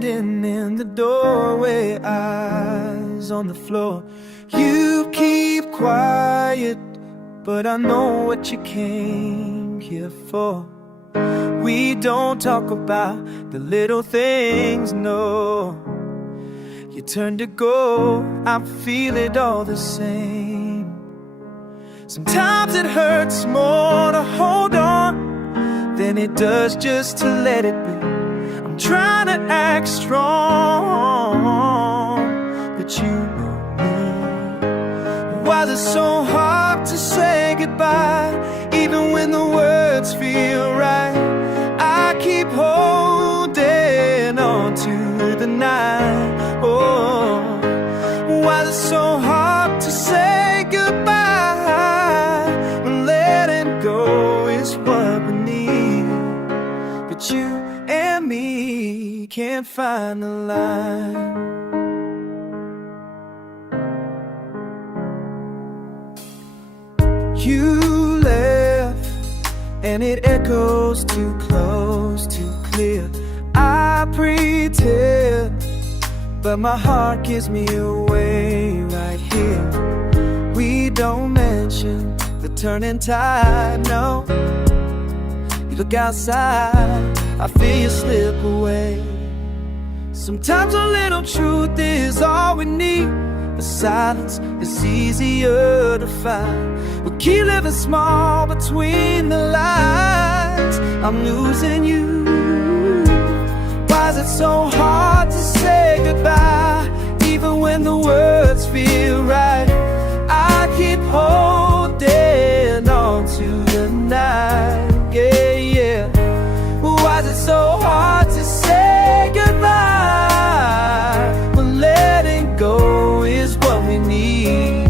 standing in the doorway, eyes on the floor. You keep quiet, but I know what you came here for. We don't talk about the little things, no. You turn to go, I feel it all the same. Sometimes it hurts more to hold on than it does just to let it be. I'm trying to act strong, but you know me. Why is it so hard to say goodbye, even when the words feel right? I keep holding on to the night. Oh, why is it so hard to say goodbye when letting go is what we need? But you and me can't find the line. You left and it echoes too close, too clear. I pretend, but my heart gives me away right here. We don't mention the turning tide, no. You look outside, I feel you slip away. Sometimes a little truth is all we need. The silence is easier to find. We keep living small between the lines. I'm losing you. Why is it so hard to say goodbye, even when the words feel right? I keep holding on to the night, yeah, yeah. Why is it so hard to say goodbye when letting go is what we need?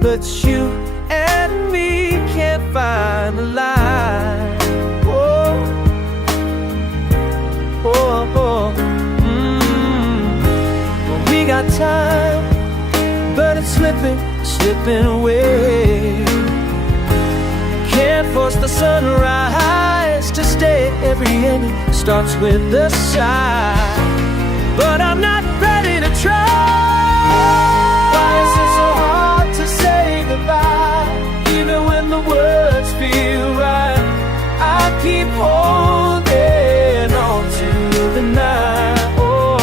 But you and me can't find the line. Oh, oh, oh. Well, we got time, but it's slipping away. Can't force the sunrise to stay. Every ending starts with a sigh, but I'm not ready to try. Why is it so hard to say goodbye, even when the words feel right? I keep holding on to the night. Oh,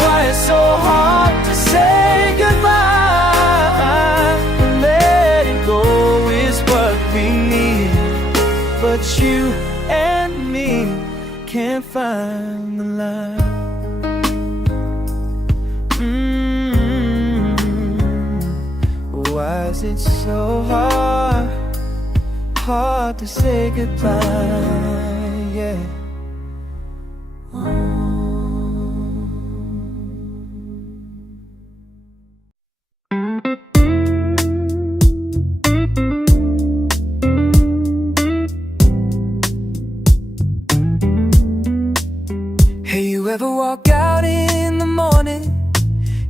why is it so hard to say goodbye? Letting go is what we need, but you and me can't find the line. Why is it so hard to say goodbye? Yeah. Hey, you ever walk out in the morning,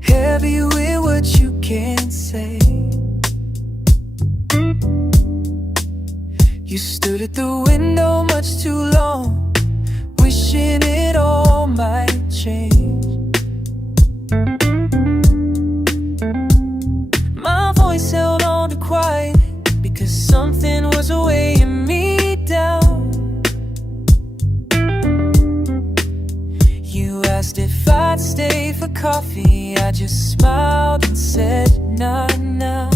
heavy with what you can't say? You stood at the window much too long, wishing it all might change. My voice held on to quiet because something was weighing me down. You asked if I'd stay for coffee, I just smiled and said not now.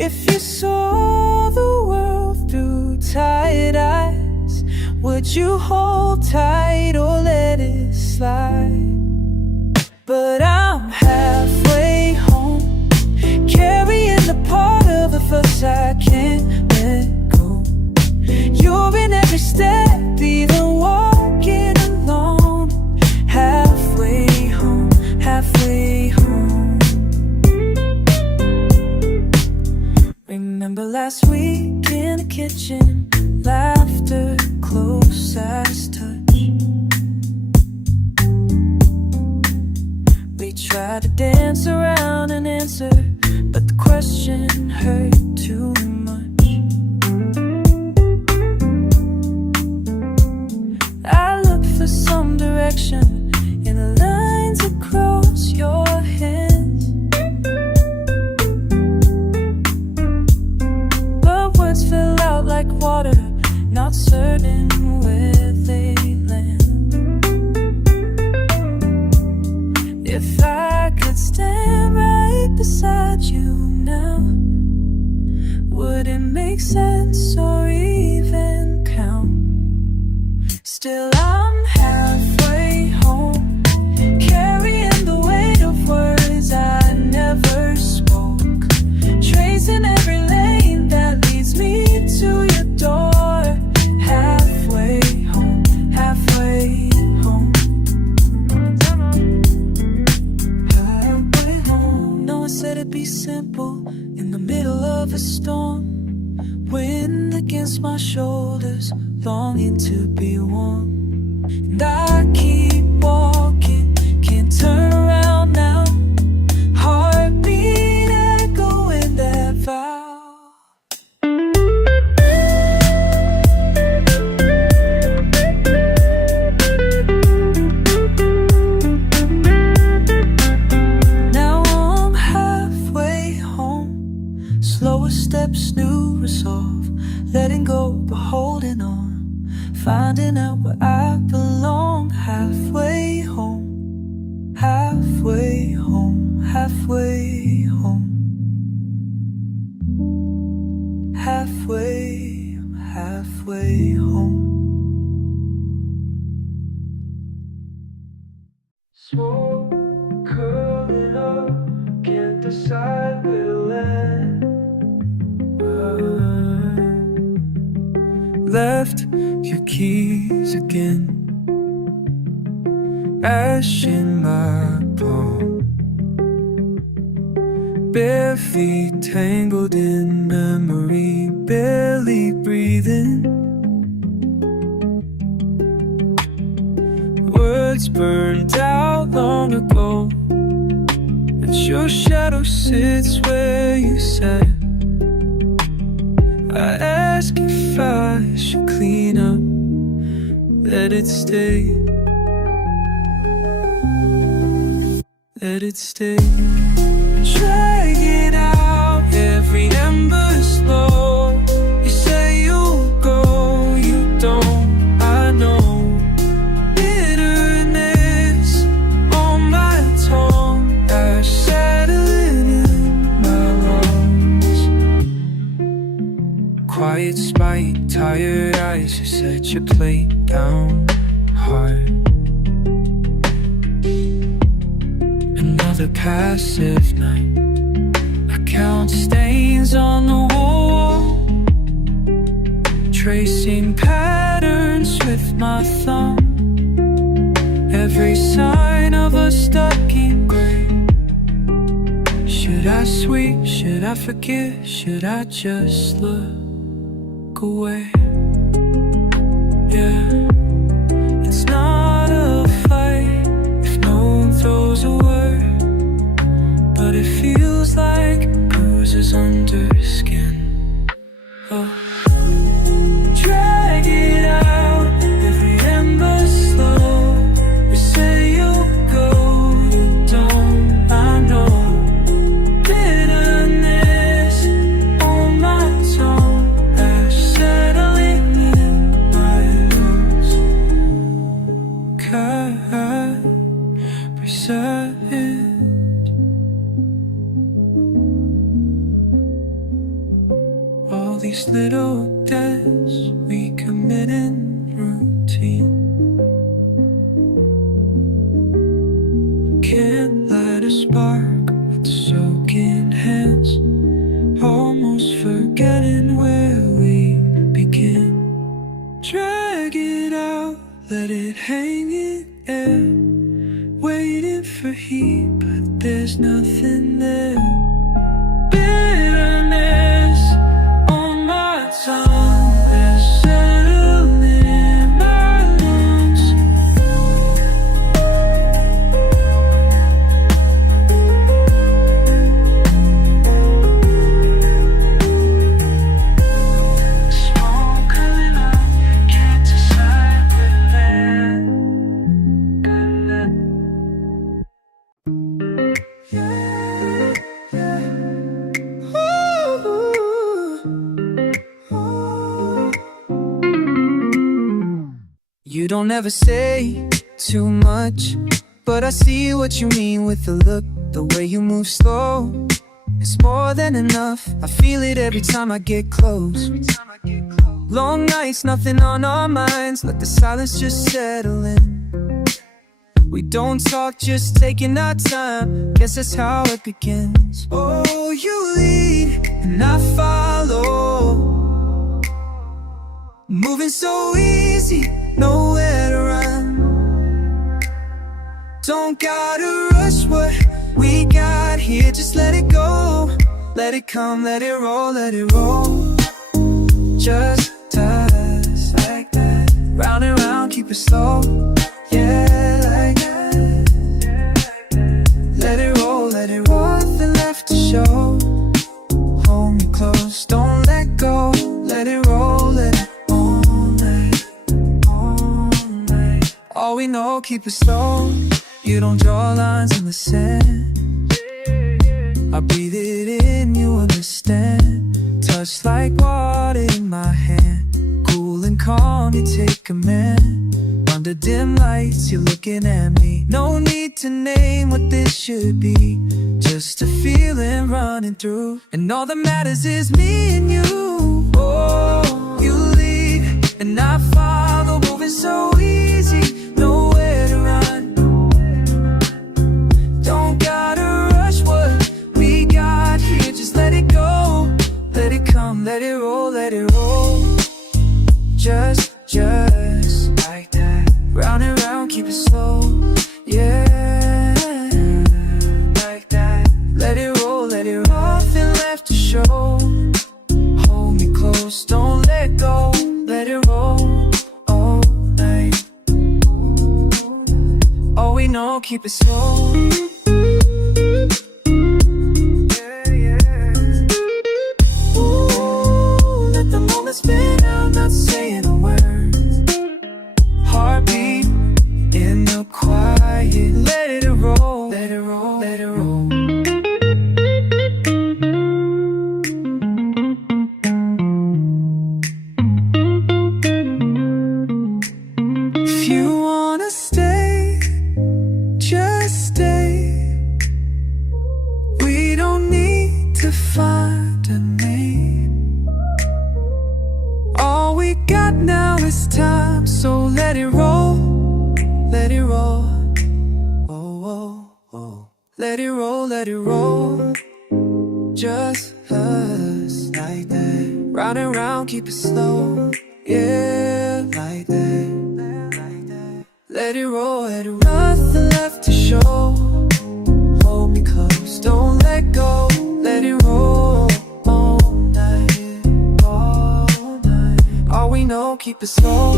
If you saw the world through tired eyes, would you hold tight or let it slide? But I'm halfway home, carrying the part of the fuss I can't let go. You're in every step, even walking alone. Halfway home, halfway home. Remember last week in the kitchen, laughter close as touch. We tried to dance around an answer, but the question hurt too much. simple in the middle of a storm. Wind against my shoulders, longing to be warm. And I keep walking, can't turn around now. Heartbeat echoing that vow. Steps, new resolve, letting go but holding on, finding out where I belong. Halfway home, halfway home, halfway home, halfway, halfway home. Smoke curling up, can't decide where to land. Left your keys again, ash in my palm, bare feet tangled in memory, barely breathing. Words burned out long ago, and your shadow sits where you sat. I ask if I should clean up, let it stay, let it stay. Drag it out, every ember slow. You say you'll go, you don't, I know. Bitterness on my tongue, ash settling in my lungs. Quiet spite, tired eyes, you set your plate down hard. Another passive night, I count stains on the wall, tracing patterns with my thumb. Every sign of a stuck in gray. Should I sweep, should I forget, should I just look away? Yeah, it's not a fight if no one throws a word, but it feels like bruises under skin. Oh. Drag it out, every ember slow. You say you'll go, you don't, I know. Bitterness on my tongue, ash settling in my lungs. Cut, reset. All these little debts we commit in routine, can't light a spark with soaking hands, almost forgetting where we begin. Drag it out, let it hang in air, waiting for heat, but there's nothing there. Bitterness on my tongue, they're settling in my lungs. Smoke coming up, can't decide where to land. You don't ever say too much, but I see what you mean with the look, the way you move slow. It's more than enough, I feel it every time I get close. Long nights, nothing on our minds, let the silence just settle in. We don't talk, just taking our time, guess that's how it begins. Oh, you lead and I follow, moving so easy, nowhere to run. Don't gotta rush what we got here, just let it go. Let it come, let it roll, let it roll. Just us like that. Round and round, keep it slow. Yeah, like that. Let it roll, let it roll. Nothing left to show. Hold me close, don't let go. Let it roll, let it all night, all night. All we know, keep it slow. You don't draw lines in the sand. I breathe it in, you understand. Touch like water in my hand. Cool and calm, you take command. Under dim lights, you're looking at me. No need to name what this should be. Just a feeling running through. And all that matters is me and you. Oh, you lead and I follow, moving so easy. Nowhere to run. Don't gotta rush what we got here. Just let it go. Let it come, let it roll, let it roll. Just like that. Round and round, keep it slow. Yeah, like that. Let it roll, let it roll. Nothing left to show. Hold me close, don't let go. Let it roll all night. All we know, keep it slow. Spin out, not saying a word. Heartbeat in the quiet. Let it roll, let it roll, let it roll. If you wanna stay, just stay. We don't need to find a name. All we got now is time, so let it roll, let it roll. Oh, oh, oh. Let it roll, let it roll. Just us like that. Round and round, keep it slow. Yeah, like that. Let it roll, let it roll. Nothing left to show. Hold me close, don't let go. Let it roll all night, all night. All we know, keep it slow.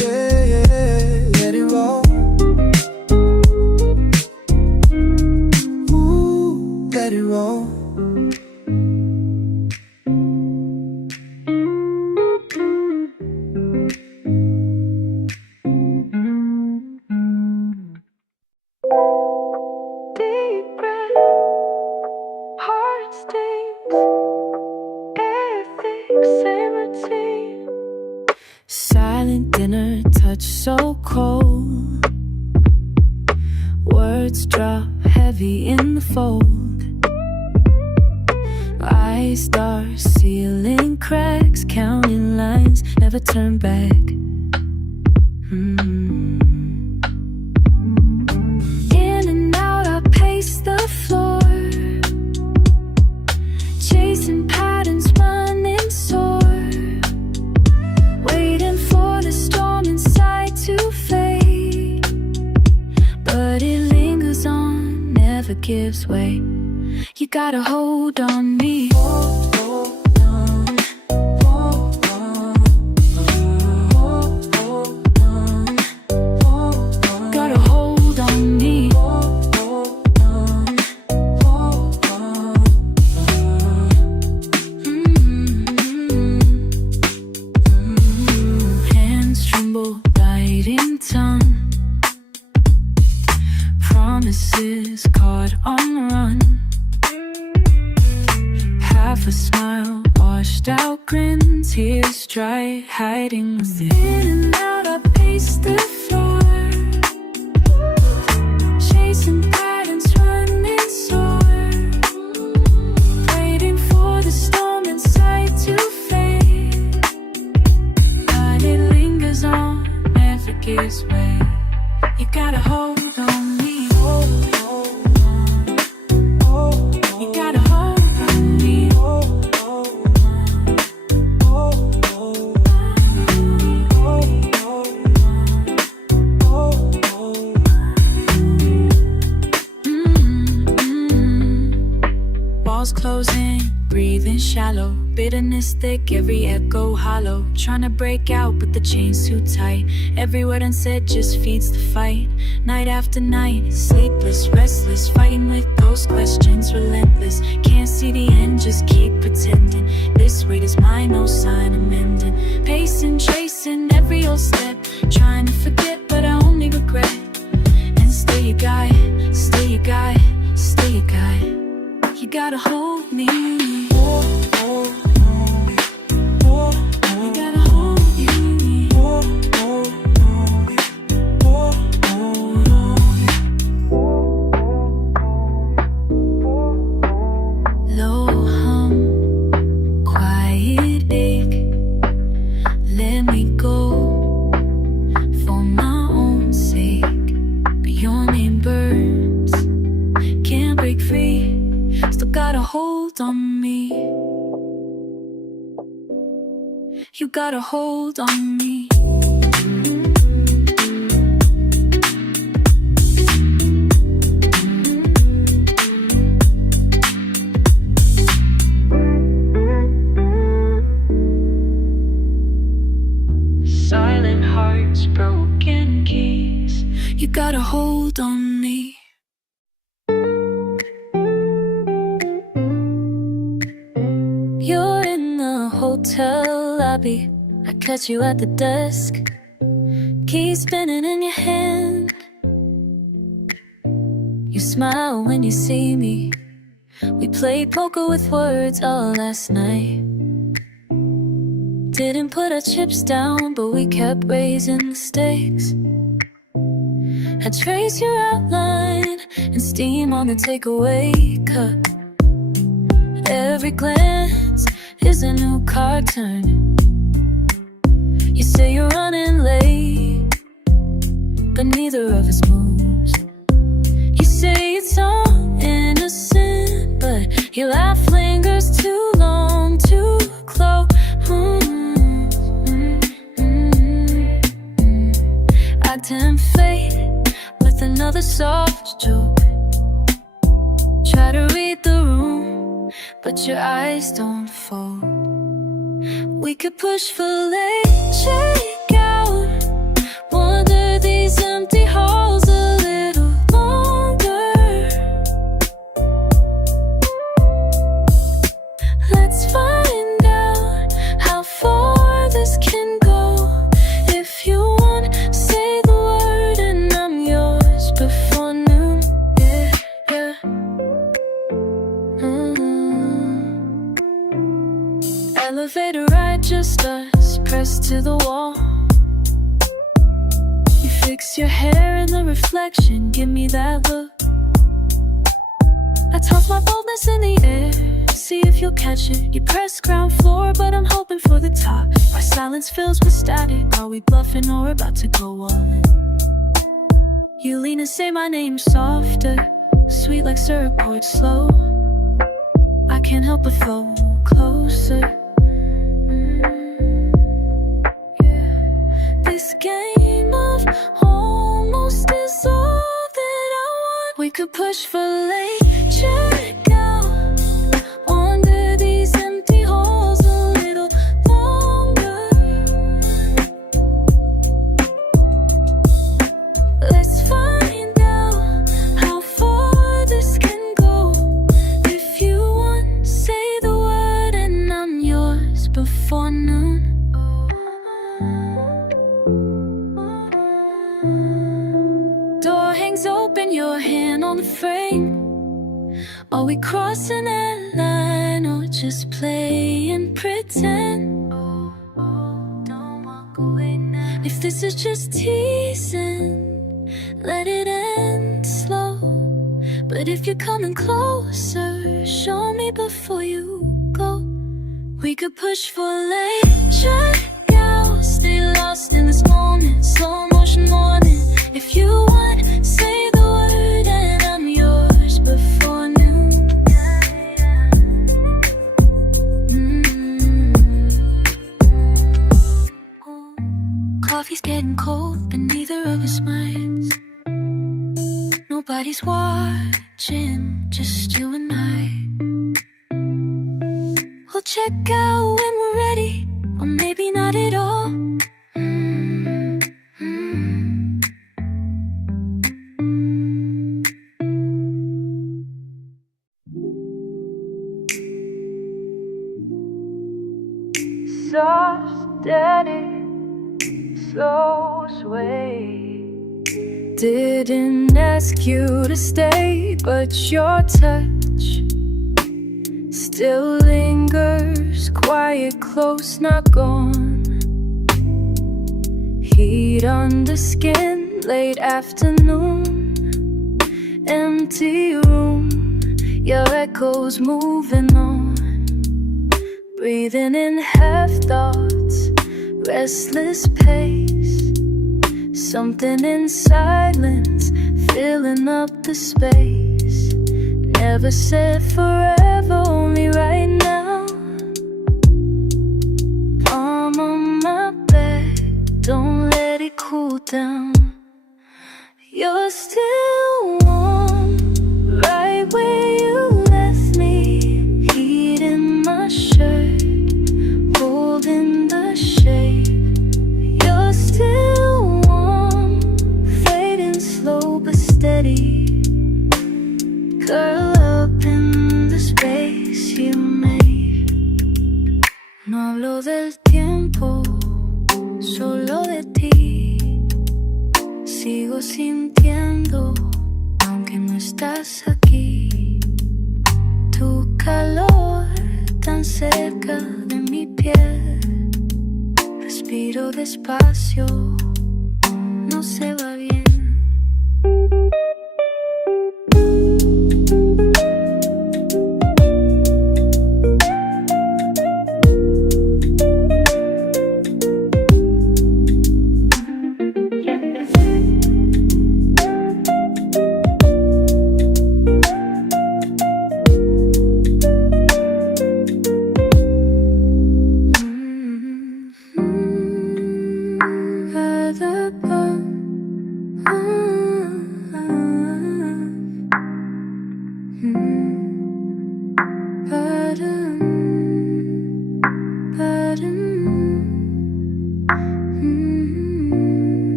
Yeah, yeah, let it roll. Ooh, let it roll. Silent dinner, touch so cold. Words drop heavy in the fold. Eyes start sealing cracks, counting lines, never turn back. In and out, I pace the floor, chasing patterns, running sore. Waiting for the storm inside to fade, but it lingers on, never gives way. You gotta hold on me. Gotta hold on me. Tongue, promises caught on the run. Half a smile, washed out grin, tears dry, hiding within. In and out, I pace the floor, chasing patterns, running sore. Waiting for the storm inside to fade, but it lingers on, never gives way. You gotta hold on me. You gotta hold on me. Bitterness thick, every echo hollow. Trying to break out, but the chain's too tight. Every word unsaid just feeds the fight. Night after night, sleepless, restless, fighting with those questions, relentless. Can't see the end, just keep pretending. This weight is mine, no sign of mending. Pacing, tracing every old step. Trying to forget, but I only regret. And stay your guy, stay your guy, stay your guy. You gotta hold me. You got a hold on me. Silent hearts, broken keys. You got a hold on me. You're in the hotel lobby. I catch you at the desk. Keys spinning in your hand. You smile when you see me. We played poker with words all last night. Didn't put our chips down, but we kept raising the stakes. I trace your outline and steam on the takeaway cup. Every glance is a new card turn. You say you're running late, but neither of us moves. You say it's all innocent, but your laugh lingers too long, too close. I tempt fate with another soft joke. Try to read the room, but your eyes don't fold. We could push for late checkout. Wander these empty halls a little longer. Let's find out how far this can go. If you want, say the word and I'm yours before noon. Yeah, yeah. Elevator ride, just us pressed to the wall. You fix your hair in the reflection, give me that look. I toss my boldness in the air, see if you'll catch it. You press ground floor, but I'm hoping for the top. Our silence fills with static. Are we bluffing or about to go all in? You lean and say my name softer, sweet like syrup poured slow. I can't help but flow closer. This game of almost is all that I want. We could push for late checkout. Wander these empty halls a little longer. Let's find out how far this can go. If you want, say the word and I'm yours before noon. Door hangs open, your hand on the frame. Are we crossing that line or just playing pretend? Don't walk away now. If this is just teasing, let it end slow. But if you're coming closer, show me before you go. We could push for late checkout. Stay lost in this moment, slow motion morning. If you want, say the word and I'm yours before noon. Coffee's getting cold, but neither of us minds. Nobody's watching, just you and I. We'll check check out when we're ready, or maybe not at all. So steady, so sway. Didn't ask you to stay, but your touch still lingers, quiet, close, not gone. Heat on the skin, late afternoon, empty room, your echoes moving on. Breathing in half thoughts, restless pace. Something in silence, filling up the space. Never said forever, only right now. Palm on my back, don't let it cool down. You're still warm, right where you left me. Heat in my shirt, holding the shade. You're still warm, fading slow but steady. Curl up in the space you made. No hablo del tiempo, solo de ti. Sigo sintiendo, aunque no estás aquí. Tu calor tan cerca de mi piel. Respiro despacio, no se va bien.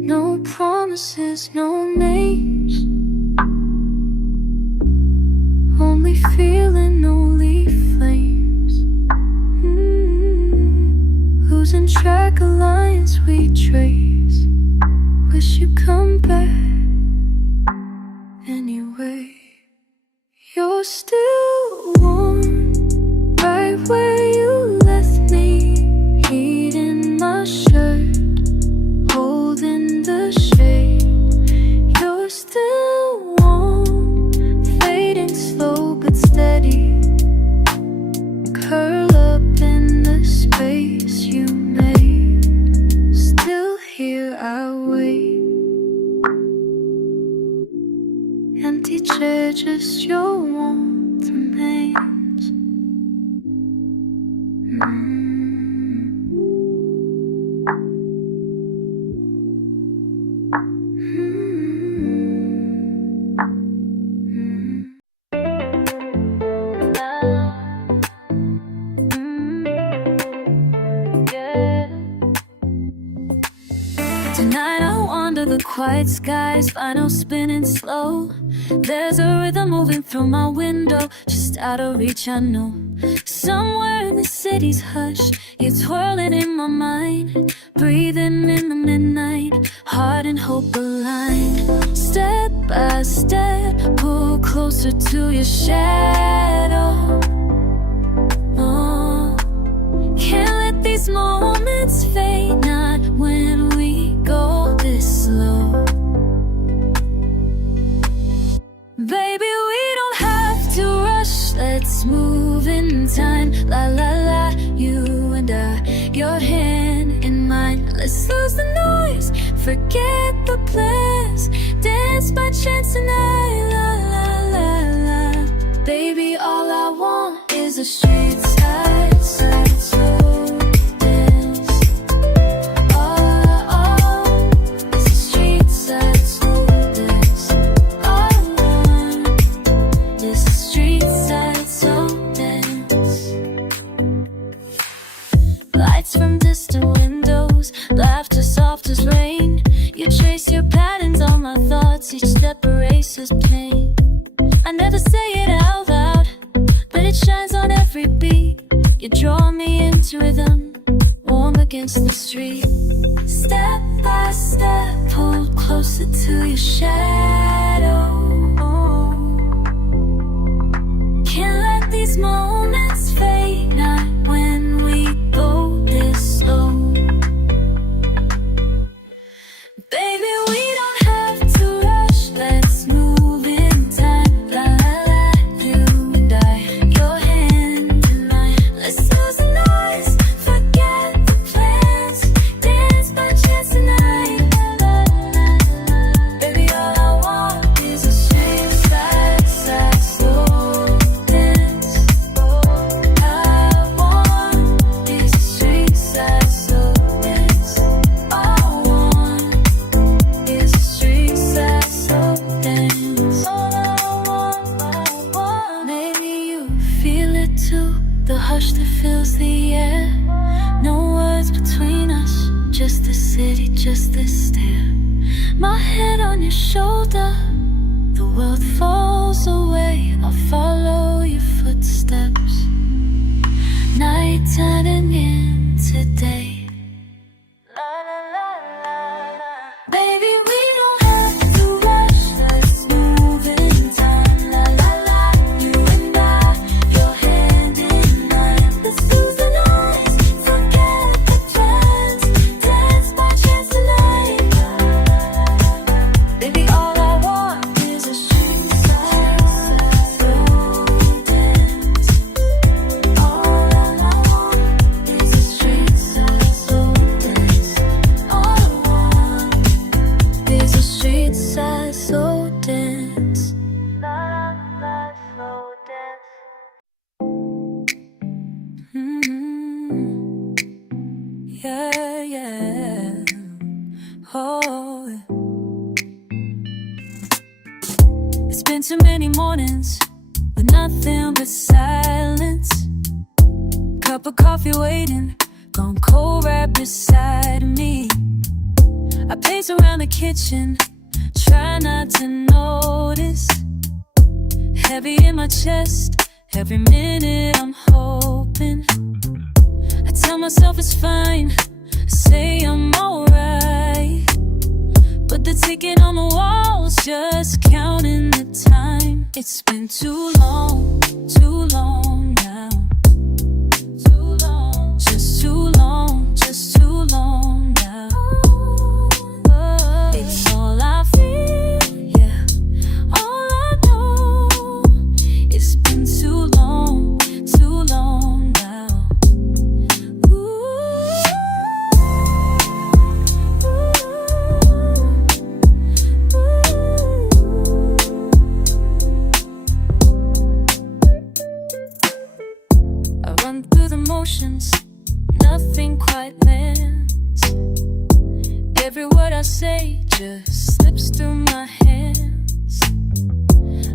No promises, no names. Only feeling, only flames. Losing track of lines we trace. Wish you'd come back anyway. You're still warm, right where you left me. Heat in my shirt, holding the shade. You're still warm, fading slow but steady. Curl up in the space you made. Still here I wait. Empty chair, just your warmth remains. Tonight I wander the quiet skies, final spinning slow. There's a rhythm moving through my window, just out of reach I know. Somewhere in the city's hush, you're twirling in my mind. Breathing in the midnight, heart and hope aligned. Step by step, pull closer to your shadow. Oh, can't let these moments fade, not when we go this slow. Baby, we don't have to rush, let's move in time. La la la, you and I, your hand in mine. Let's lose the noise, forget the plans. Dance by chance tonight, la la la la. Baby, all I want is a street side, side slow dance. All I want is a street side slow dance. All I want is a street side. lights from distant windows, laughter soft as rain. You trace your patterns on my thoughts, each step erases pain. I never say it out loud, but it shines on every beat. You draw me into rhythm, warm against the street. Step by step, pulled closer to your shadow. Can't let these moments fade, not when we go this slow. Baby, we don't have to rush, let's move in time. La la la, you and I, your hand in mine. Let's lose the noise, forget the plans. Dance by chance tonight. La la la. Baby, all I want is a sweet side, side, slow dance. I want is a sweet side, slow dance. All I want is a street side slow dance. All I want. Maybe you feel it too, the hush that fills the air. No words between us, just the city, just this stare. My head on your shoulder, the world falls away. I'll follow your footsteps. Night turning into day. Baby, we don't have to rush, let's move in time. La la la, you and I, your hand in mine. Let's lose the noise, forget the plans. Dance by chance tonight. Baby, all I want is a street side slow dance. All I want is a street side slow dance. All I want is a street side slow dance. La la la, slow dance. Yeah, yeah. Oh, yeah. It's been too many mornings with nothing but silence. Cup of coffee waiting, gone cold right beside me. I pace around the kitchen, try not to notice. Heavy in my chest, every minute I'm hoping. I tell myself it's fine, I say I'm alright, but the ticking on the wall's just counting the time. It's been too long now. Too long, just too long, just too long now. It's all I feel, yeah, all I know. It's been too long now. I run through the motions, nothing quite lands. Every word I say just slips through my hands.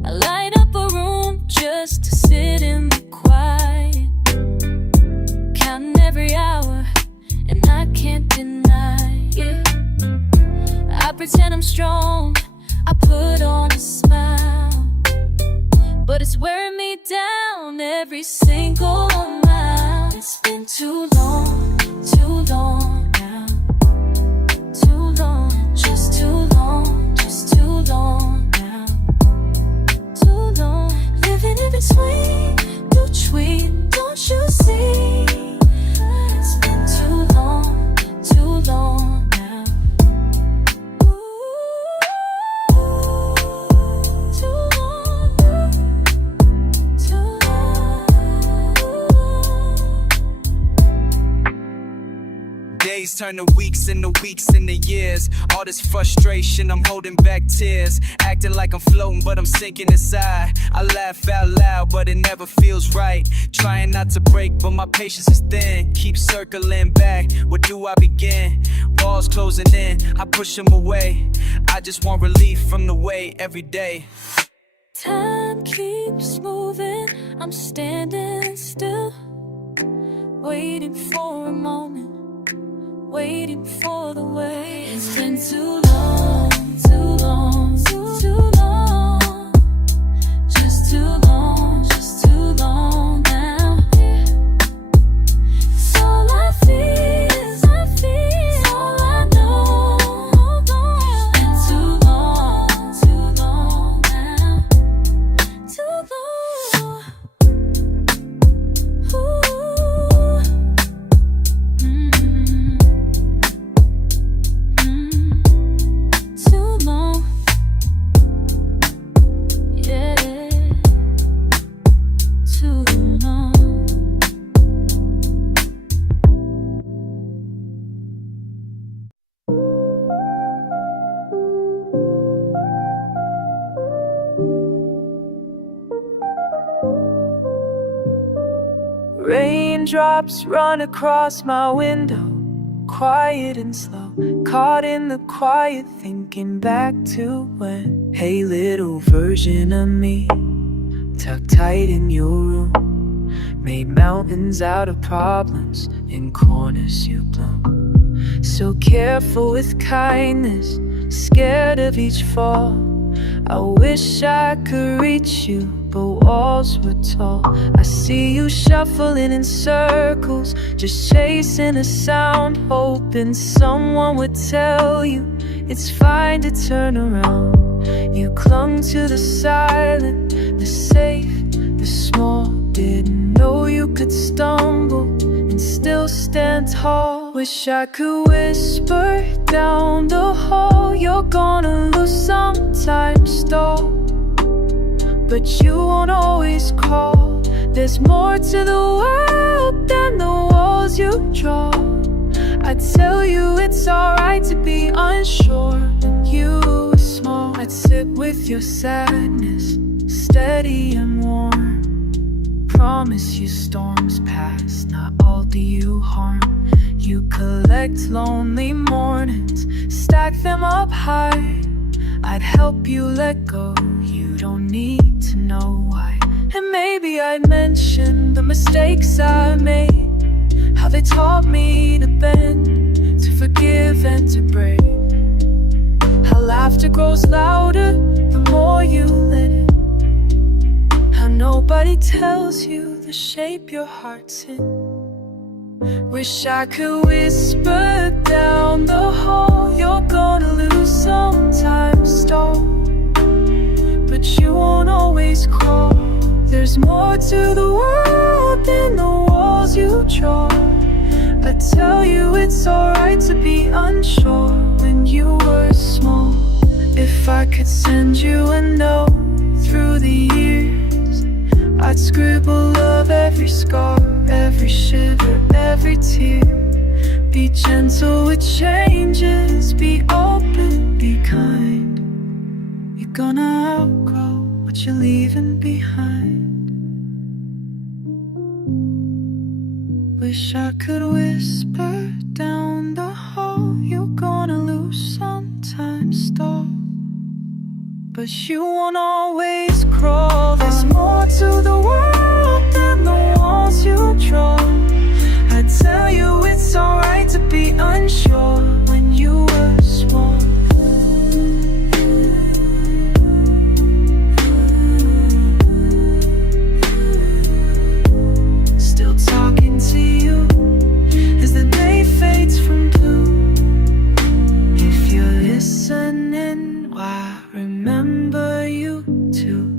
I light up a room just to sit in the quiet, counting every hour, and I can't deny it. I pretend I'm strong, I put on a smile, but it's wearing me down every single mile. It's been too long now. Too long, just too long, just too long now. Too long, living in between, between, don't you see? It's been too long now. Too long. Days turn to weeks and the weeks into years. All this frustration, I'm holding back tears. Acting like I'm floating, but I'm sinking inside. I laugh out loud, but it never feels right. Trying not to break, but my patience is thin. Keep circling back, where do I begin? Walls closing in, I push them away. I just want relief from the weight every day. Time keeps moving, I'm standing still, waiting for a moment, waiting for the way. It's been too long, too long, too long, just too long, just too long now. It's all I feel, all I know. It's been too long now, too long. Ooh. Too long, yeah, too long. Raindrops run across my window, quiet and slow, caught in the quiet, thinking back to when. Hey, little version of me, tucked tight in your room, made mountains out of problems, in corners you bloom. So careful with kindness, scared of each fall. I wish I could reach you, but walls were tall. I see you shuffling in circles, just chasing a sound, hoping someone would tell you it's fine to turn around. You clung to the silent, the safe, the small. Didn't know you could stumble and still stand tall. Wish I could whisper down the hall, you're gonna lose sometimes though, but you won't always call. There's more to the world than the walls you draw. I tell you it's alright to be unsure when you were small. I'd sit with your sadness, steady and warm. Promise you storms pass, not all do you harm. You collect lonely mornings, stack them up high. I'd help you let go, you don't need to know why. And maybe I'd mention the mistakes I made, how they taught me to bend, to forgive and to break. How laughter grows louder the more you let it. How nobody tells you the shape your heart's in. Wish I could whisper down the hall, you're gonna lose sometimes though, but you won't always crawl. There's more to the world than the walls you draw. I tell you it's alright to be unsure when you were small. If I could send you a note through the years, I'd scribble love every scar, every shiver, every tear. Be gentle with changes, be open, be kind. You're gonna outgrow what you're leaving behind. Wish I could whisper down the hall, you're gonna lose sometimes though, but you won't always crawl. There's more to the world than the walls you draw. I tell you it's alright to be unsure when you were small. Still talking to you as the day fades from blue. If you're listening, why remember you too.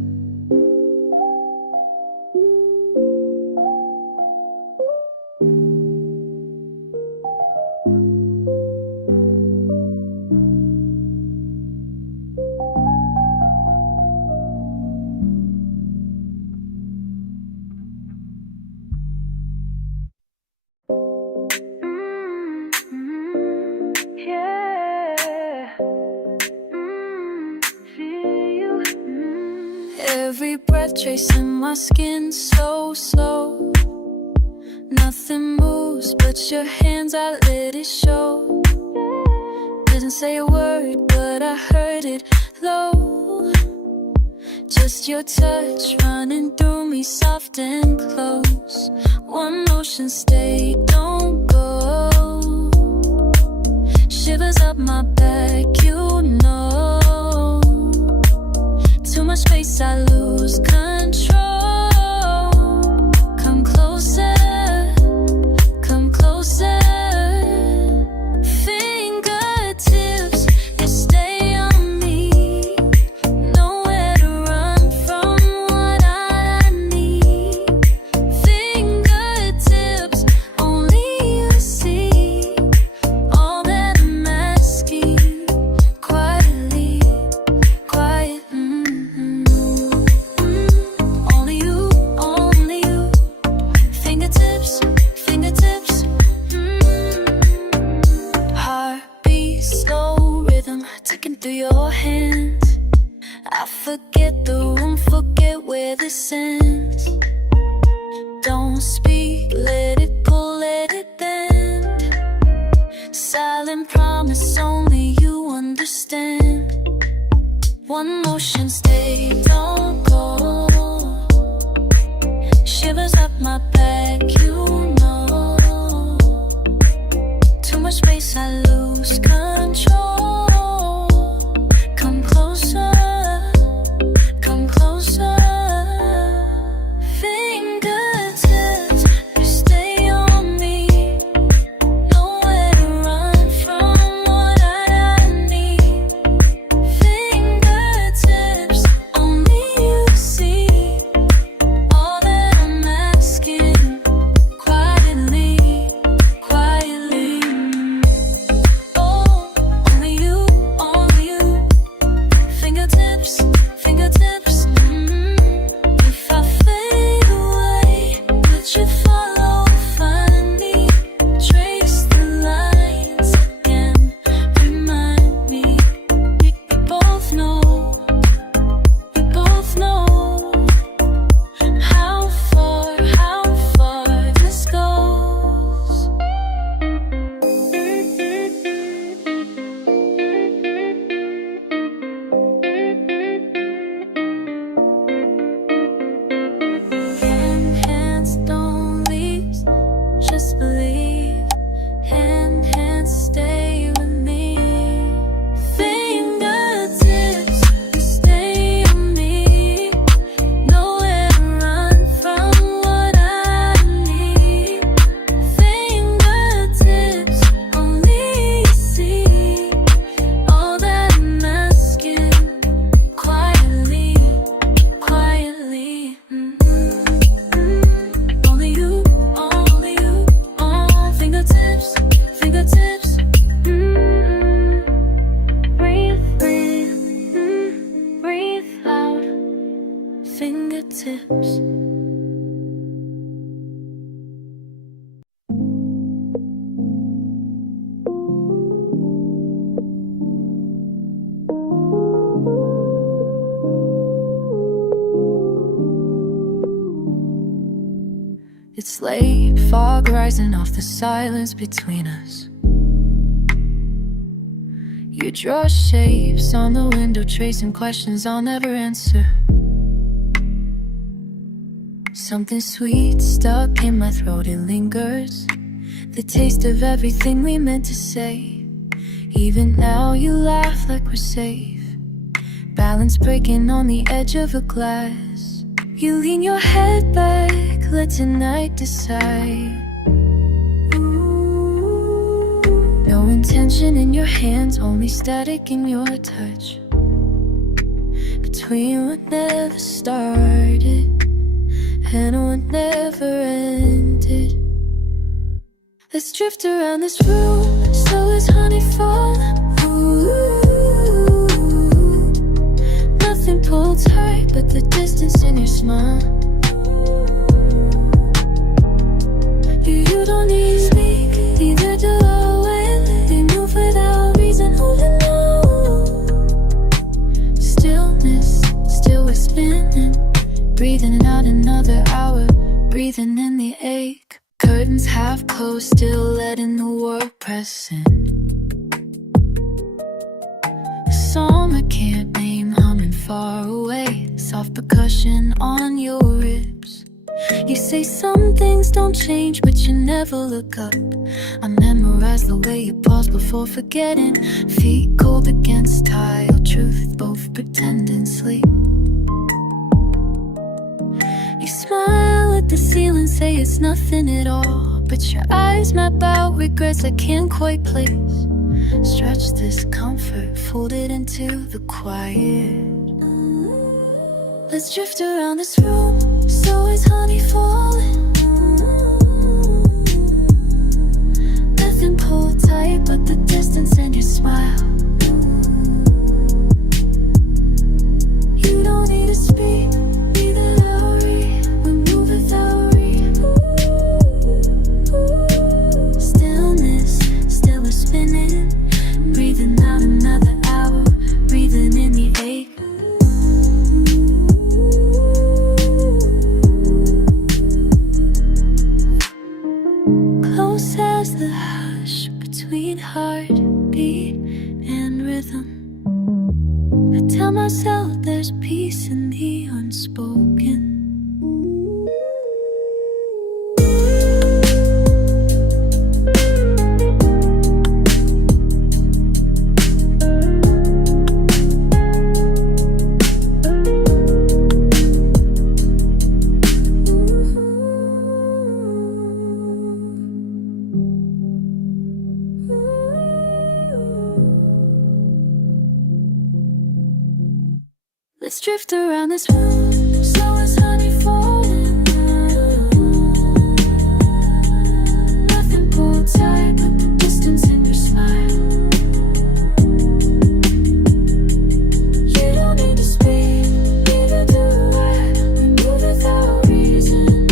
Every breath tracing my skin so slow. Nothing moves but your hands, I let it show. Didn't say a word, but I heard it low. Just your touch running through me soft and close. One motion motion, stay, don't go. Shivers up my back, you know. Too much space, I lose control. Come closer, come closer. Fingertips, you stay on me. Nowhere to run from what I need. Fingertips, only you see all that I'm asking. Quietly, quiet. Only you, only you. Fingertips, fingertips. Heartbeat, slow rhythm, ticking through your hands. I forget the room, forget where this ends. Don't speak, let it pull, let it bend. Silent promise, only you understand. One motion, stay, don't go. Shivers up my back, you know. Too much space, I lose control. Come closer, come closer. Fingertips, you stay on me. Nowhere to run from what I need. Fingertips, only you see all that I'm asking. Quietly, quietly. Oh, only you, only you. Fingertips, fingertips. If I fade away, would you follow, find me? Trace the lines again, remind me. We both know how far this goes. Hands don't leave, just believe. Hands stay with me. Fingertips stay on me. Nowhere to run from what I need. Fingertips only see all that I'm asking. Quietly, quietly. Only you, only you. Oh, fingertips, fingertips. Breathe, breathe, breathe out. Fingertips. It's late, fog rising off the silence between us. You draw shapes on the window, tracing questions I'll never answer. Something sweet stuck in my throat, it lingers. The taste of everything we meant to say. Even now you laugh like we're safe. Balance breaking on the edge of a glass. You lean your head back, let tonight decide. No intention in your hands, only static in your touch. Between what never started and what never ended. Let's drift around this room, slow as honey fall. Nothing pulled tight but the distance in your smile. You don't need to speak, neither do I when they move without reason, holding on. Stillness, still we're spinning, breathing out another hour, breathing in the ache. Curtains half closed, still letting the world press in. A song I can't name, humming far away, soft percussion on your ribs. You say some things don't change, but you never look up. I memorize the way you pause before forgetting. Feet cold against tile, truth both pretend and sleep. You smile at the ceiling, say it's nothing at all, but your eyes map out regrets I can't quite place. Stretch this comfort, fold it into the quiet. Let's drift around this room, so is honey falling. Nothing pulled tight but the distance and your smile. You don't need to speak, neither hurry. We move without read. Stillness, still we're spinning. Breathing out another hour, breathing in the ache. Close as the hush between heartbeat and rhythm. I tell myself there's peace in the unspoken. Let's drift around this room, slow as honey falling. Nothing pulled tight but the distance in your smile. You don't need to speak, neither do I. We move without reason.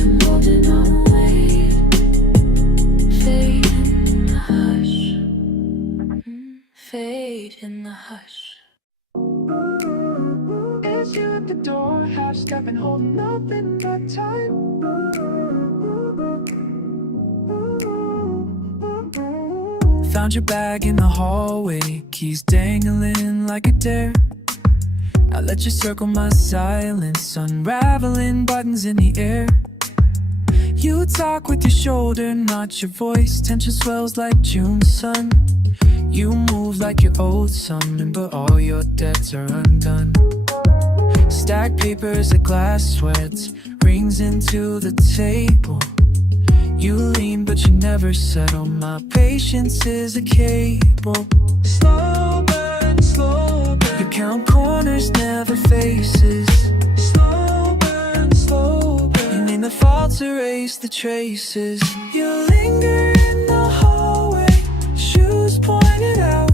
I'm holding on away, fade in the hush, fade in the hush. It's you at the door, half stepping, holding nothing but time. Found your bag in the hallway, keys dangling like a dare. I let you circle my silence, unraveling buttons in the air. You talk with your shoulder, not your voice. Tension swells like June sun. You move like your old son, but all your debts are undone. Stacked papers, a glass sweats, rings into the table. You lean, but you never settle. My patience is a cable. Slow burn, slow burn. You count corners, never faces. Slow burn, slow burn. You name the faults, erase the traces. You linger in the hallway, shoes pointed out,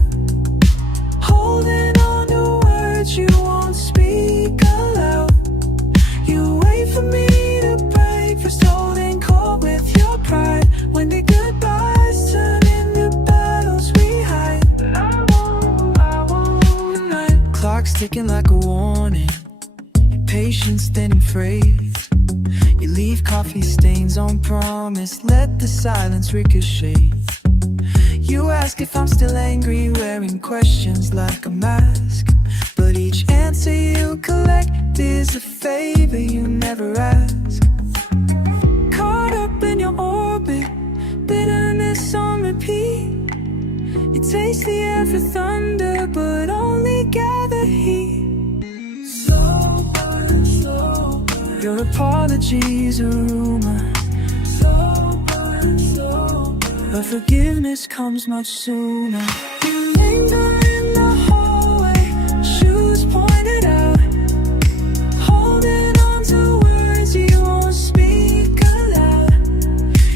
holding on to words you won't speak aloud. You wait for me to break, first holding cold with your pride. When the goodbyes turn into battles we hide. I won't tonight. Clock's ticking like a warning, patience thin and frayed. You leave coffee stains on promise, let the silence ricochet. You ask if I'm still angry, wearing questions like a mask. But each answer you collect is a favor you never ask. Caught up in your orbit, bitterness on repeat. You taste the air for thunder, but only gather heat. Slow burn, slow burn. Your apology's a rumor. Slow burn, slow burn. But forgiveness comes much sooner. You linger in the hallway, shoes pointed out, holding on to words you won't speak aloud.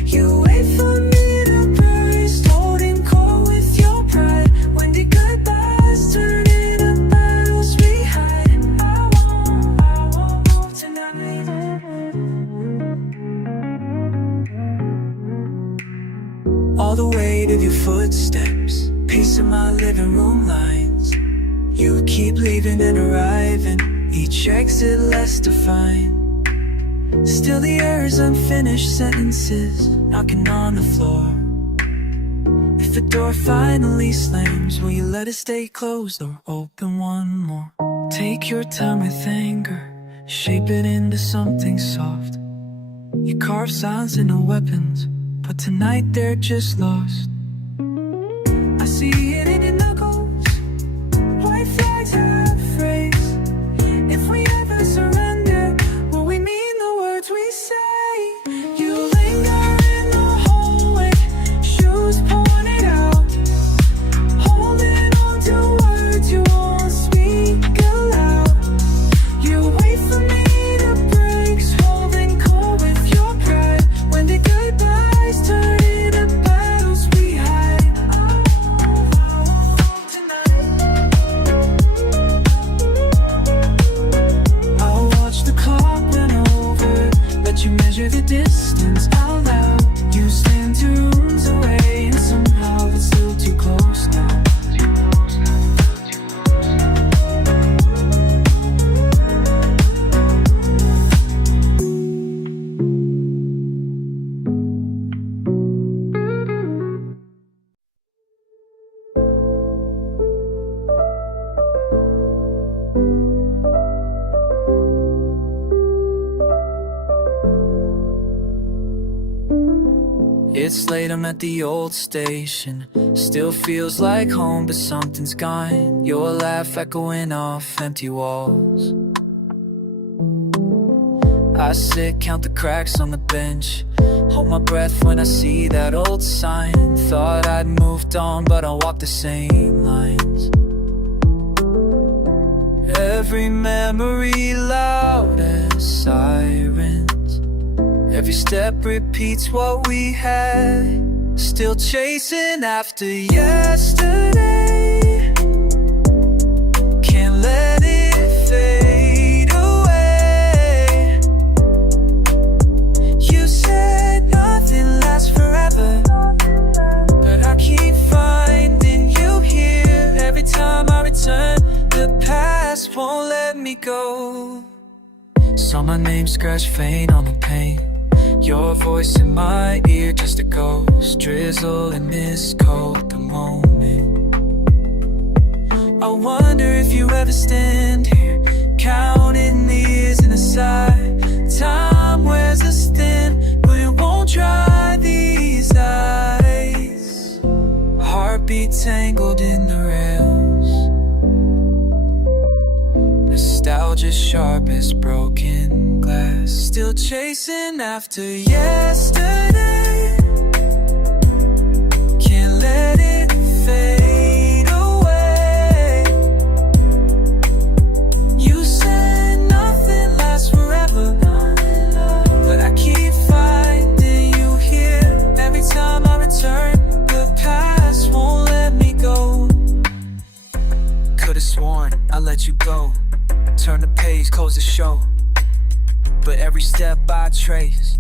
You wait for me to burst, holding cold with your pride. When the goodbyes turn into battles we hide. I won't move tonight. All the weight of your footsteps, pacing my living room lines. You keep leaving and arriving, each exit less defined. Still the air's unfinished sentences, knocking on the floor. If a door finally slams, will you let it stay closed or open one more? Take your time with anger, shape it into something soft. You carve silence into weapons, but tonight they're just lost. I see it in your knuckles, white flags have phrase. If we ever surrender, will we mean the words we say? You linger in the hallway, shoes pointed out, holding on to words you won't speak aloud. You wait for me to break, holding cold with your pride. When the goodbyes turn into battles we had. I'll watch the clock run over, let you measure the distance out loud. You stand 2 rooms away, and somehow it's still too close now. It's late, I'm at the old station. Still feels like home, but something's gone. Your laugh echoing off empty walls. I sit, count the cracks on the bench, hold my breath when I see that old sign. Thought I'd moved on, but I walk the same lines. Every memory loud as sirens. Every step repeats what we had. Still chasing after yesterday. Can't let it fade away. You said nothing lasts forever, but I keep finding you here. Every time I return, the past won't let me go. Saw my name scratched faint on the paint. Your voice in my ear, just a ghost. Drizzle and mist coat the moment. I wonder if you ever stand here, counting the years in the side. Time wears us thin, but it won't dry these eyes. Heartbeat tangled in the rails. Nostalgia sharp as broken glass. Still chasing after yesterday. Can't let it fade away. You said nothing lasts forever, but I keep finding you here. Every time I return, the past won't let me go. Could've sworn I let you go. Turn the page, close the show. But every step I trace,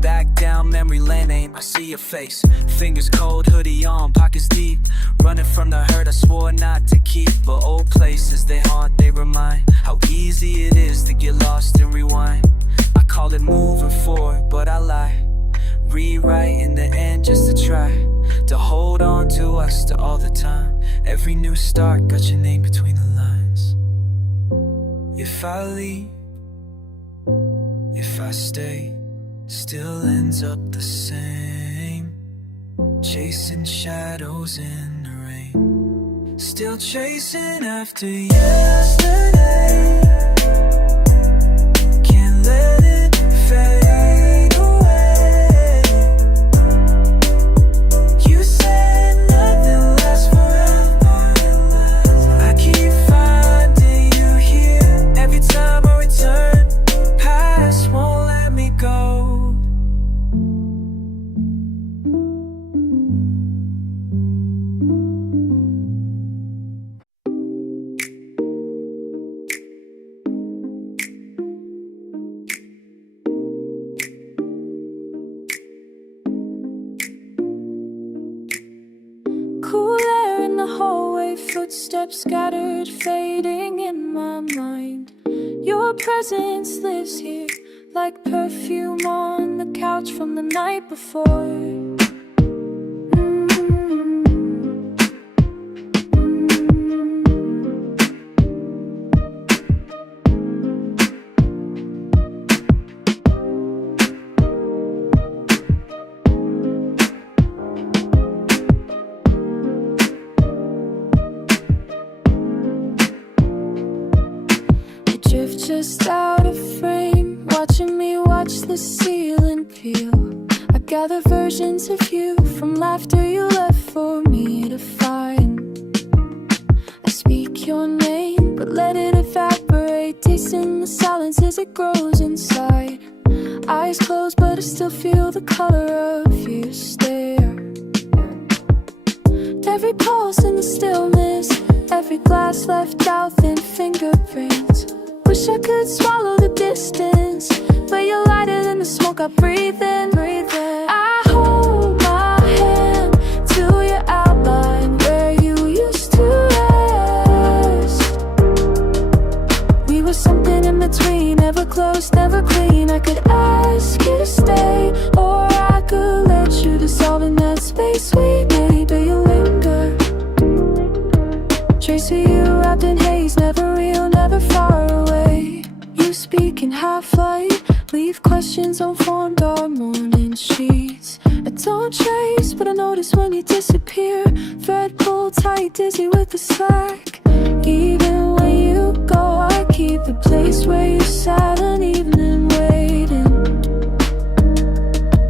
back down memory lane, aim, I see your face. Fingers cold, hoodie on, pockets deep. Running from the hurt I swore not to keep. But old places, they haunt, they remind how easy it is to get lost and rewind. I call it moving forward, but I lie. Rewrite in the end just to try to hold on to us to all the time. Every new start got your name between the lines. If I leave, if I stay, still ends up the same. Chasing shadows in the rain. Still chasing after yesterday. Can't let it fade away. You said nothing lasts forever. I keep finding you here. Every time I return, past won't let me go. Cool air in the hallway, footsteps scattered, fading in my mind. Your presence lives here, like perfume on the couch from the night before. feel and feel. I gather versions of you from laughter you left for me to find. I speak your name, but let it evaporate, tasting the silence as it grows inside. Eyes closed, but I still feel the color of your stare. Every pulse in the stillness, every glass left out thin fingerprints. Wish I could swallow the distance, but you're lighter than the smoke I breathe in. I hold my hand to your outline where you used to rest. We were something in between, never close, never clean. I could ask you to stay, or I could let you dissolve in that space we made. But you linger, trace of you wrapped in haze, never real, never far away. You speak in half-light, leave questions unformed our morning sheets. I don't trace, but I notice when you disappear. Thread pulled tight, dizzy with the slack. Even when you go, I keep the place where you sat an evening waiting.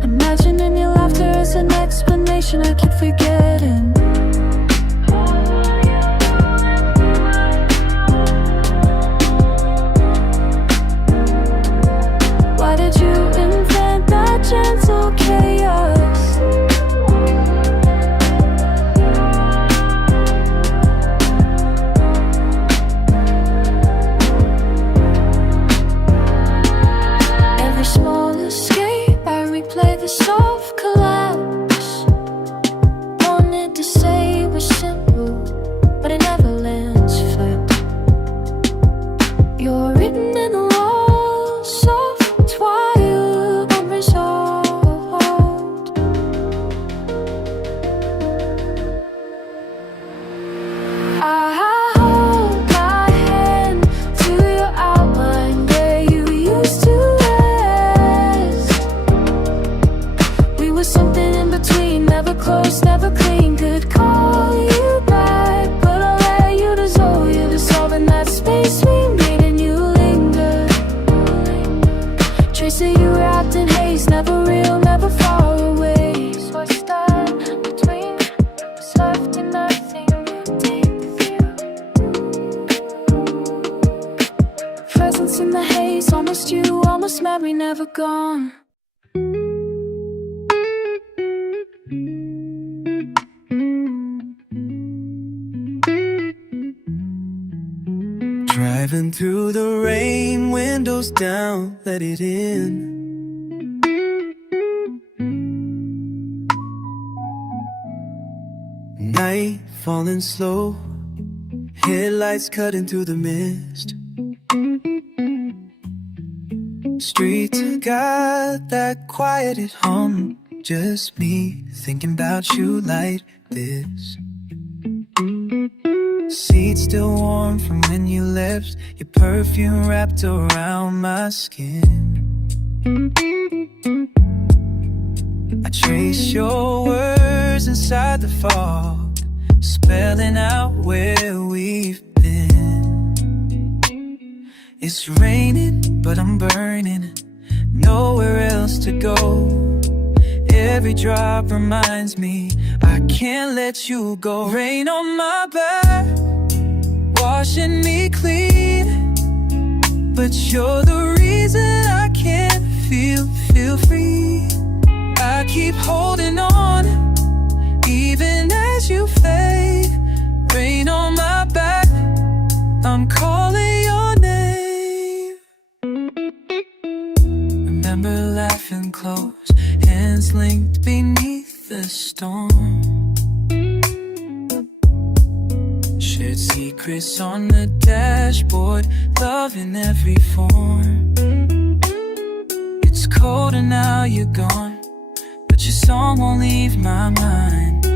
Imagining your laughter as an explanation I keep forgetting. Why did you invent that gentle chaos? Every small escape, I replay the soft collapse. Wanted to say it was simple, but it never lands flat. You're written in the walls, soft while unresolved. I hold my hand to your outline where you used to rest. We were something in between, never close, never clean. Could call you back, but I'll let you dissolve in that space we made. And you linger, trace of you wrapped in haze, never real, never far away. So I stand between what's left and nothing deep view. Presence in the haze, almost you, almost memory, never gone. Driving through the rain, windows down, let it in. Night falling slow, headlights cutting through the mist. Streets got that quieted hum, just me thinking about you like this. Seats still warm from when you left, your perfume wrapped around my skin. I trace your words inside the fog, spelling out where we've been. It's raining, but I'm burning, nowhere else to go. Every drop reminds me I can't let you go. Rain on my back, washing me clean, but you're the reason I can't feel free. I keep holding on, even as you fade. Rain on my back, I'm calling your name. Remember laughing close, hands linked beneath the storm. Shared secrets on the dashboard, love in every form. It's cold and now you're gone, but your song won't leave my mind.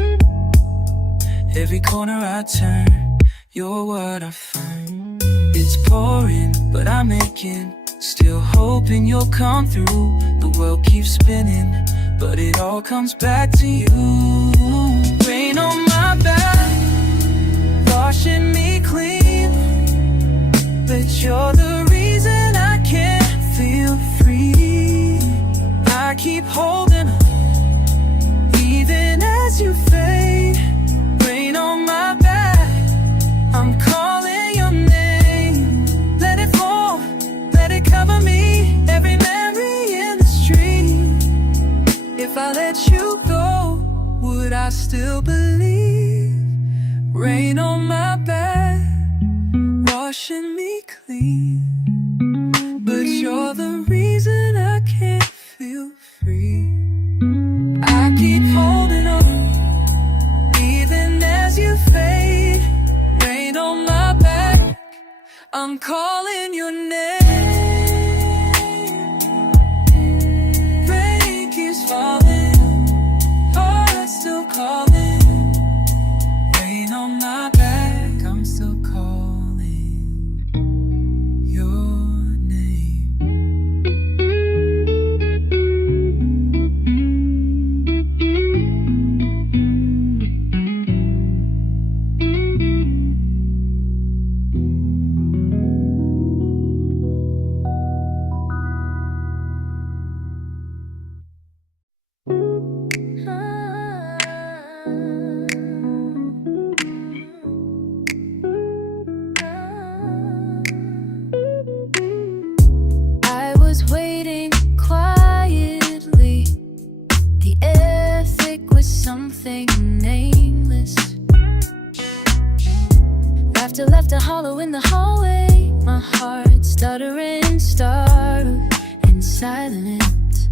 Every corner I turn, you're what I find. It's pouring, but I'm aching, still hoping you'll come through. The world keeps spinning, but it all comes back to you. Rain on my back, washing me clean, but you're the reason I can't feel free. I keep holding on, even as you fade. Rain on my back, I'm calling your name. Let it fall, let it cover me. Every memory in the street. If I let you go, would I still believe? Rain on my back, washing me clean. But you're the reason I can't feel free. I keep holding on, even as you fade. Rain on my back, I'm calling your name. Rain keeps falling, heart still calling. Rain on my back, I'm still calling your name. I was waiting quietly. The air thick with something nameless. Laughter left a hollow in the hallway. My heart stuttering, startled and silent.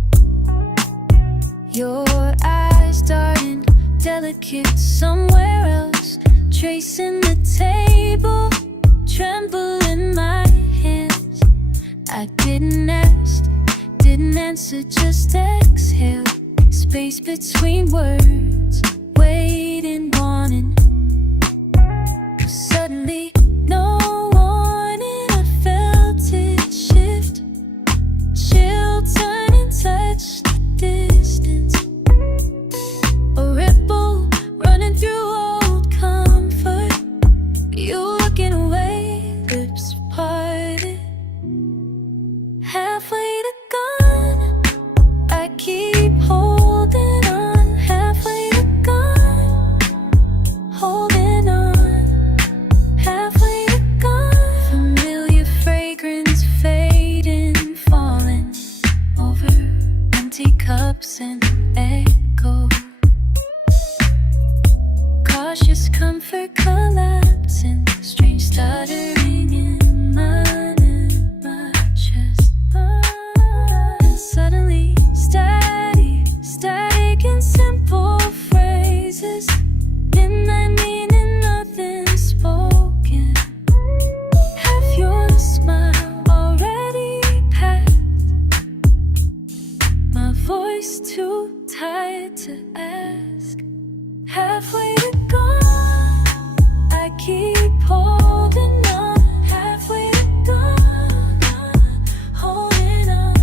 Your eyes darting, delicate somewhere else. Tracing the table, tremble in my hands. I didn't ask, didn't answer, just exhale. Space between words, waiting, wanting. Suddenly, no warning, I felt it shift. Chill turn and touch the distance. A ripple running through old comfort. You looking away, lips parted. Halfway to gone, I keep holding on. Halfway to gone, holding on. Halfway to gone, familiar fragrance fading, falling over empty cups and echo. Cautious comfort collapsing, strange stuttering in mine and my chest. Suddenly, static in simple phrases. Midnight meaning nothing spoken. Have your smile already packed? My voice too tired to ask. Halfway to gone, I keep holding on. Halfway to gone, holding on.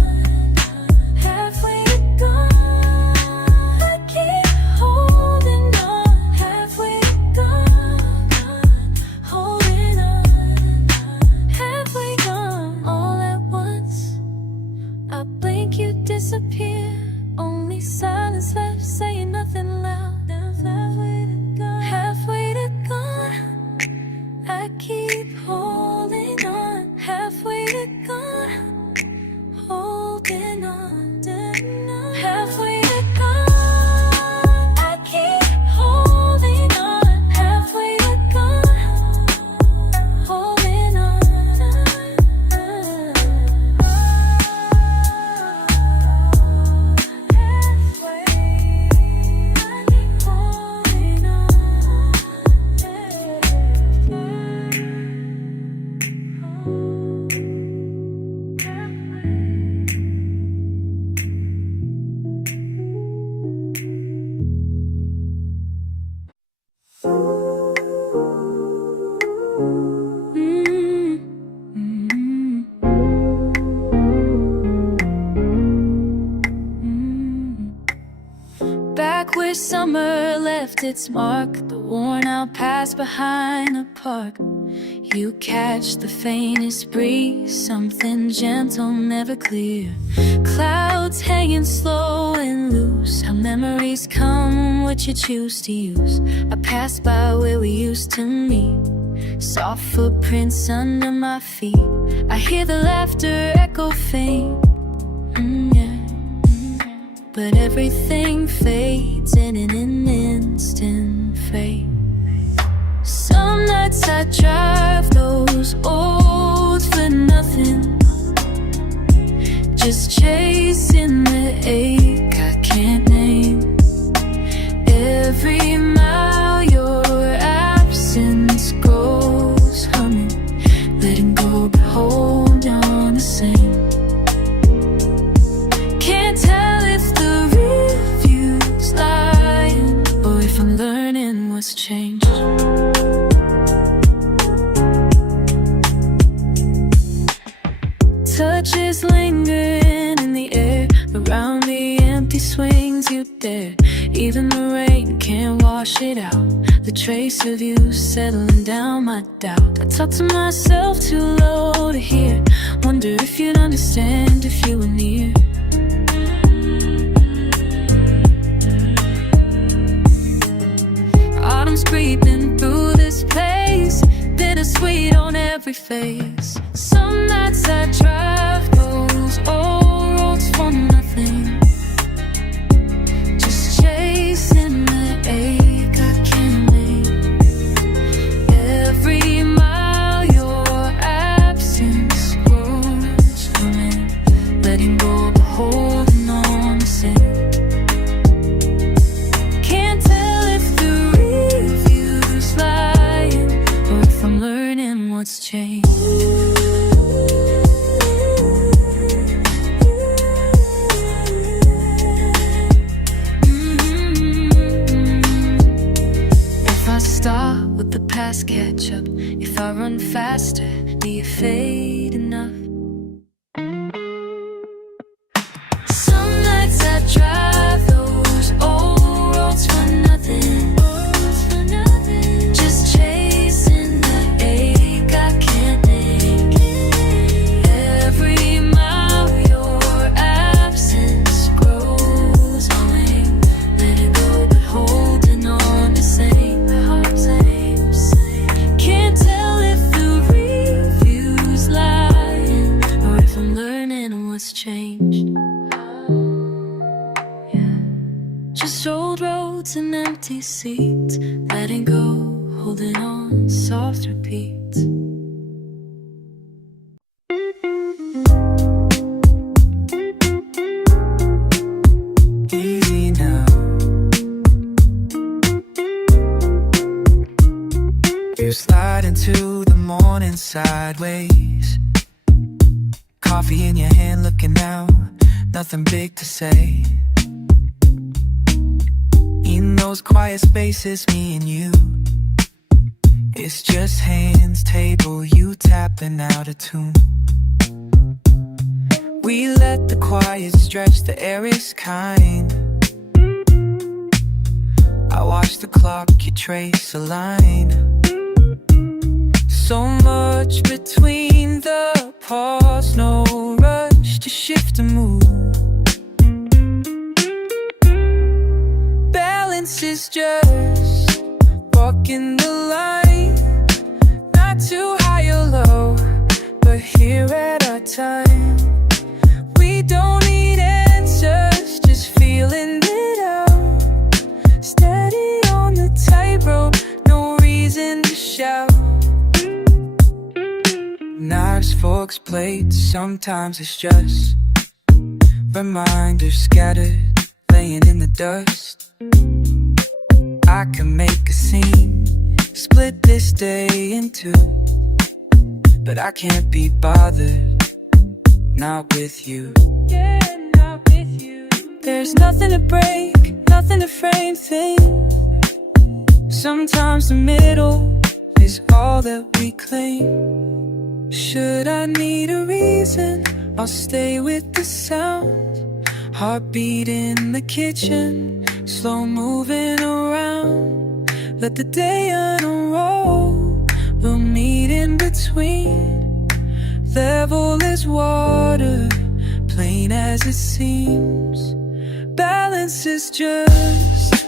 Halfway to gone, I keep holding on. Halfway to gone, holding on. Halfway gone, all at once. I blink, you disappear. Only silence left, saying nothing loud. Halfway to gone, I keep holding on. Halfway to gone, holding on. Halfway to gone, I keep holding on. Halfway to gone, holding on. Back where summer left its mark, the worn out past behind the park. You catch the faintest breeze, something gentle, never clear. Clouds hanging slow and loose, how memories come, what you choose to use. I pass by where we used to meet, soft footprints under my feet. I hear the laughter echo faint, but everything fades in an instant fade. Some nights I drive those old for nothing, just chasing the ache I can't name. Every mile your absence goes humming, letting go but hold on the same. Can't tell if the real view's lying or if I'm learning what's changed. Touches lingering in the air, around the empty swings you dare. Even the rain can't wash it out, the trace of you settling down my doubt. I talk to myself too low to hear, wonder if you'd understand if you were near. Autumn's breathing through this place, bittersweet on every face. Some nights I drive those old roads for nothing, just chasing the ache I can't name. Every mile your absence grows coming, letting go but holding on the same. Can't tell if the real view's lying or if I'm learning what's changed. If I stop, would the past catch up? If I run faster, do you fade enough? Some nights I drive those old roads for nothing, just chasing the ache I can't name. Every mile your absence grows on, let it go but holding on the same. Can't tell if the real view's lying or if I'm learning what's changed. Just old roads and empty seats, letting go, holding on, soft repeats. Easy now. You slide into the morning sideways, coffee in your hand, looking out, nothing big to say. In those quiet spaces, me and you, it's just hands, table, you tapping out a tune. We let the quiet stretch, the air is kind. I watch the clock, you trace a line. So much between the pause, no rush to shift a mood. Balance is just walking the line, not too high or low, but here at our time. We don't need answers, just feeling it out. Steady on the tightrope, no reason to shout. Knives, forks, plates, sometimes it's just reminders scattered, laying in the dust. I can make a scene, split this day in two, but I can't be bothered, not with you. Yeah, not with you. There's nothing to break, nothing to frame things. Sometimes the middle is all that we claim. Should I need a reason, I'll stay with the sound. Heartbeat in the kitchen, slow moving around. Let the day unroll, we'll meet between. Level as water, plain as it seems. Balance is just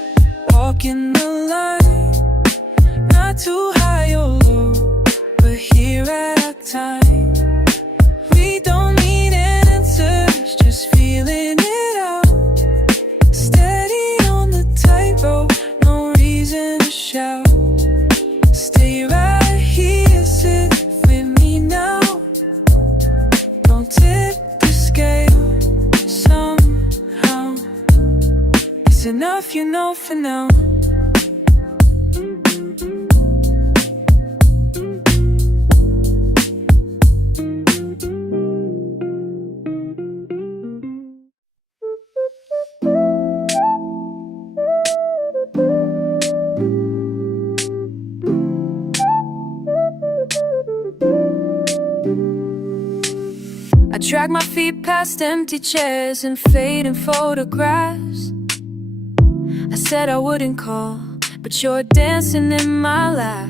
walking the line, not too high or low, but here at our time. We don't need answers, just feeling it out. Steady on the tightrope, no reason to shout. Stay right here, sit with me now. Don't tip the scale somehow. It's enough, you know, for now. I drag my feet past empty chairs and fading photographs. I said I wouldn't call, but you're dancing in my laugh.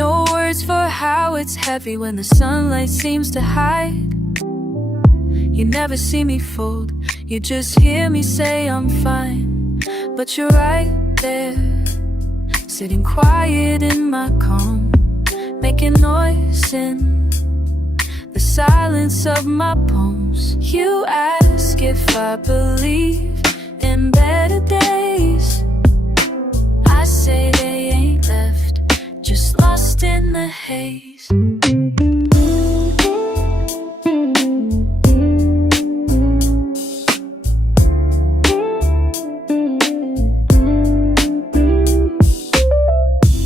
No words for how it's heavy when the sunlight seems to hide. You never see me fold, you just hear me say I'm fine. But you're right there, sitting quiet in my calm, making noise in the silence of my poems. You ask if I believe in better days. I say they ain't left, just lost in the haze.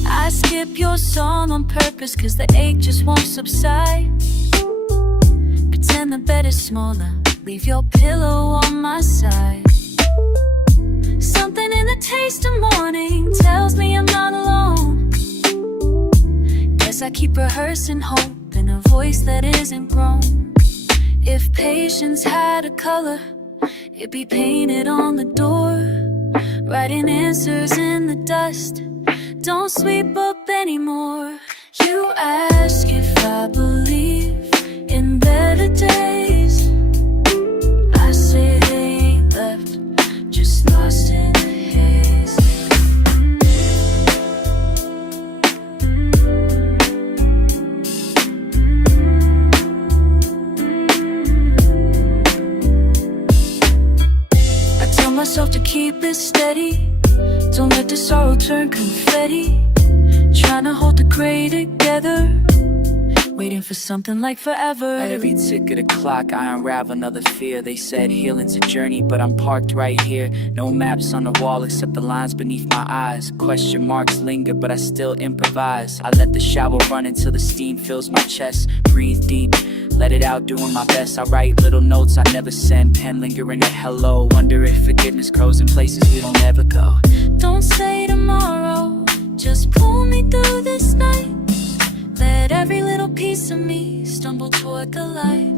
I skip your song on purpose, cause the ache just won't subside. Pretend the bed is smaller, leave your pillow on my side. Something in the taste of morning tells me I'm not alone. Guess I keep rehearsing hope in a voice that isn't grown. If patience had a color, it'd be painted on the door, writing answers in the dust. Don't sweep up anymore. You ask if I believe in better days. I say they ain't left, just lost in the haze. I tell myself to keep it steady, don't let the sorrow turn confetti. Trying to hold the gray together, waiting for something like forever. At every tick of the clock I unravel another fear. They said healing's a journey, but I'm parked right here. No maps on the wall except the lines beneath my eyes. Question marks linger, but I still improvise. I let the shower run until the steam fills my chest. Breathe deep, let it out, doing my best. I write little notes I never send, pen lingering a hello. Wonder if forgiveness grows in places we don't ever go. Don't say tomorrow, just pull me through this night. Let every little piece of me stumble toward the light.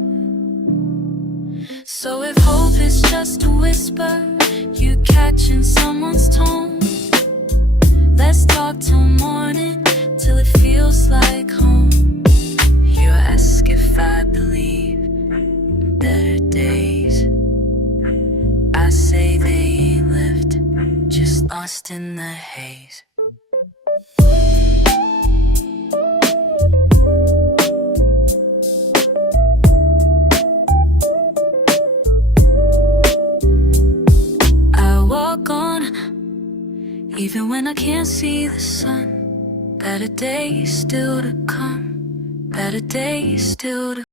So if hope is just a whisper you catch in someone's tone, let's talk till morning, till it feels like home. You ask if I believe in better days. I say they ain't left, just lost in the haze. Even when I can't see the sun, better days still to come, better days still to